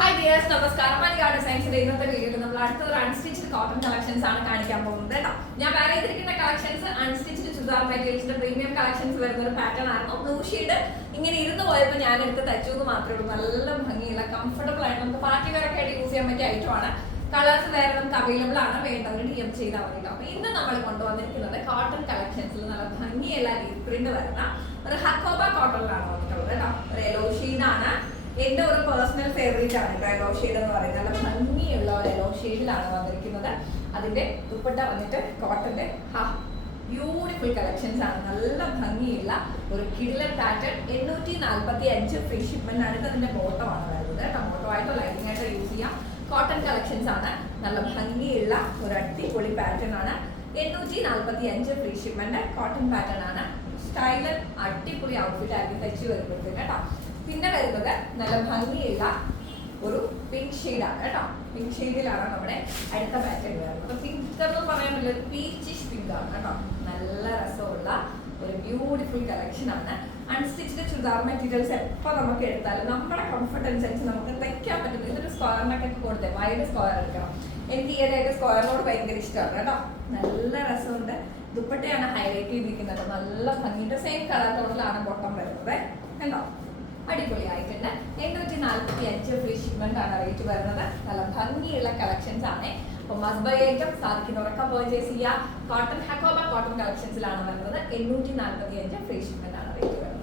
Hi dears, നമസ്കാരം. മലയാള സയൻസിന്റെ ഇന്നത്തെ വീഡിയോയിൽ നമ്മൾ അടുത്തൊരു അൺസ്റ്റിച്ച്ഡ് കോട്ടൺ കളക്ഷൻസ് ആണ് കാണിക്കാൻ പോകുന്നത് കേട്ടോ. ഞാൻ വേറെ ചെയ്തിരിക്കുന്ന കളക്ഷൻസ് അൺസ്റ്റിച്ച്ഡ് ചുരിദാർ മെറ്റീരിയൽസിന്റെ പ്രീമിയം കളക്ഷൻസ് വരുന്ന ഒരു പാറ്റേൺ ആയിരുന്നു. ബ്ലൂ ഷെയ്ഡ് ഇങ്ങനെ ഇരുന്ന് പോയപ്പോൾ ഞാൻ എടുത്ത് തച്ചു എന്ന് മാത്രമേ ഉള്ളൂ. നല്ല ഭംഗിയുള്ള കംഫർട്ടബിൾ ആയിട്ട് നമുക്ക് പാർട്ടി വെയർ ഒക്കെ ആയിട്ട് യൂസ് ചെയ്യാൻ പറ്റിയ ഐറ്റമാണ്. കളേഴ്സ് വേറെ നമുക്ക് അവൈലബിൾ ആണ്, വേണ്ടവർ DM ചെയ്താൽ മതി. അപ്പൊ ഇന്ന് നമ്മൾ കൊണ്ടുവന്നിരിക്കുന്നത് കോട്ടൺ കളക്ഷൻസിൽ നല്ല ഭംഗിയുള്ള ലീഫ് പ്രിന്റ് വരുന്ന ഒരു ഹക്കോബ കോട്ടണിലാണ് വന്നിട്ടുള്ളത് കേട്ടോ. ഒരു യെല്ലോ ഷെയ്ഡാണ്. എന്റെ ഒരു പേഴ്സണൽ ഫേവറേറ്റ് ആണ് യെല്ലോ ഷെയ്ഡ് എന്ന് പറയുന്നത്. നല്ല ഭംഗിയുള്ള ഒരു യെല്ലോ ഷെയ്ഡിലാണ് വന്നിരിക്കുന്നത്. അതിന്റെ ദുപ്പട്ട വന്നിട്ട് കോട്ടന്റെ ബ്യൂട്ടിഫുൾ കളക്ഷൻസ് ആണ്. നല്ല ഭംഗിയുള്ള ഒരു കിടിലൻ പാറ്റേൺ. 845 ഫ്രീ ഷിപ്മെന്റ് ആണ്. ഇത് അതിന്റെ ബോട്ടമാണ് വരുന്നത് കേട്ടോ. ബോട്ടം ആയിട്ടോ ലൈനിങ് ആയിട്ടോ യൂസ് ചെയ്യാം. കോട്ടൺ കളക്ഷൻസ് ആണ്. നല്ല ഭംഗിയുള്ള ഒരു അടിപൊളി പാറ്റേൺ ആണ്. 845 ഫ്രീ ഷിപ്മെന്റ് കോട്ടൺ പാറ്റേൺ ആണ്. സ്റ്റൈലൻ അടിപൊളി ഔട്ട്ഫിറ്റ് ആയിരിക്കും തച്ചു വരുമ്പോഴത്തേക്ക് കേട്ടോ. പിന്നെ വരുന്നത് നല്ല ഭംഗിയുള്ള ഒരു പിങ്ക് ഷെയ്ഡാണ് കേട്ടോ. പിങ്ക് ഷെയ്ഡിലാണ് നമ്മുടെ അടുത്ത പാറ്റേൺ വരുന്നത്. പിങ്ക് എന്ന് പറയാൻ പറ്റില്ല, ഒരു പീച്ചിഷ് പിങ്ക് ആണ് കേട്ടോ. നല്ല രസമുള്ള ഒരു ബ്യൂട്ടിഫുൾ കളക്ഷൻ ആണ്. അൺസ്റ്റിച്ച്ഡ് ചുരിദാർ മെറ്റീരിയൽസ് എപ്പോൾ നമുക്ക് എടുത്താലും നമ്മുടെ കംഫർട്ട് അനുസരിച്ച് നമുക്ക് തയ്ക്കാൻ പറ്റും. ഇതൊരു സ്ക്വയറിനൊക്കെ കൊടുത്തേ, വൈഡ് സ്ക്വയർ എടുക്കണം. എനിക്ക് ഈയിടെയൊക്കെ സ്ക്വയറിനോട് ഭയങ്കര ഇഷ്ടമാണ് കേട്ടോ. നല്ല രസമുണ്ട്. ദുപ്പട്ടയാണ് ഹൈലൈറ്റ് ചെയ്തിരിക്കുന്നത്. നല്ല ഭംഗിയുടെ സെയിം കളർ ടോണിലാണ് ബോട്ടം വരുന്നത് കണ്ടോ. അടിപൊളിയായിട്ടുണ്ട്. 845 ഫ്രീ ഷിപ്മെന്റ് ആണ് റേറ്റ് വരുന്നത്. നല്ല ഭംഗിയുള്ള കളക്ഷൻസ് ആണ്. അപ്പോൾ മസ്റ്റ് ബൈ ഐറ്റം സാധിക്കുന്നവരൊക്കെ പർച്ചേസ് ചെയ്യുക. കോട്ടൺ ഹക്കോബ കോട്ടൺ കളക്ഷൻസിലാണ് വരുന്നത്. 845 ഫ്രീ ഷിപ്മെന്റ് ആണ് റേറ്റ് വരുന്നത്.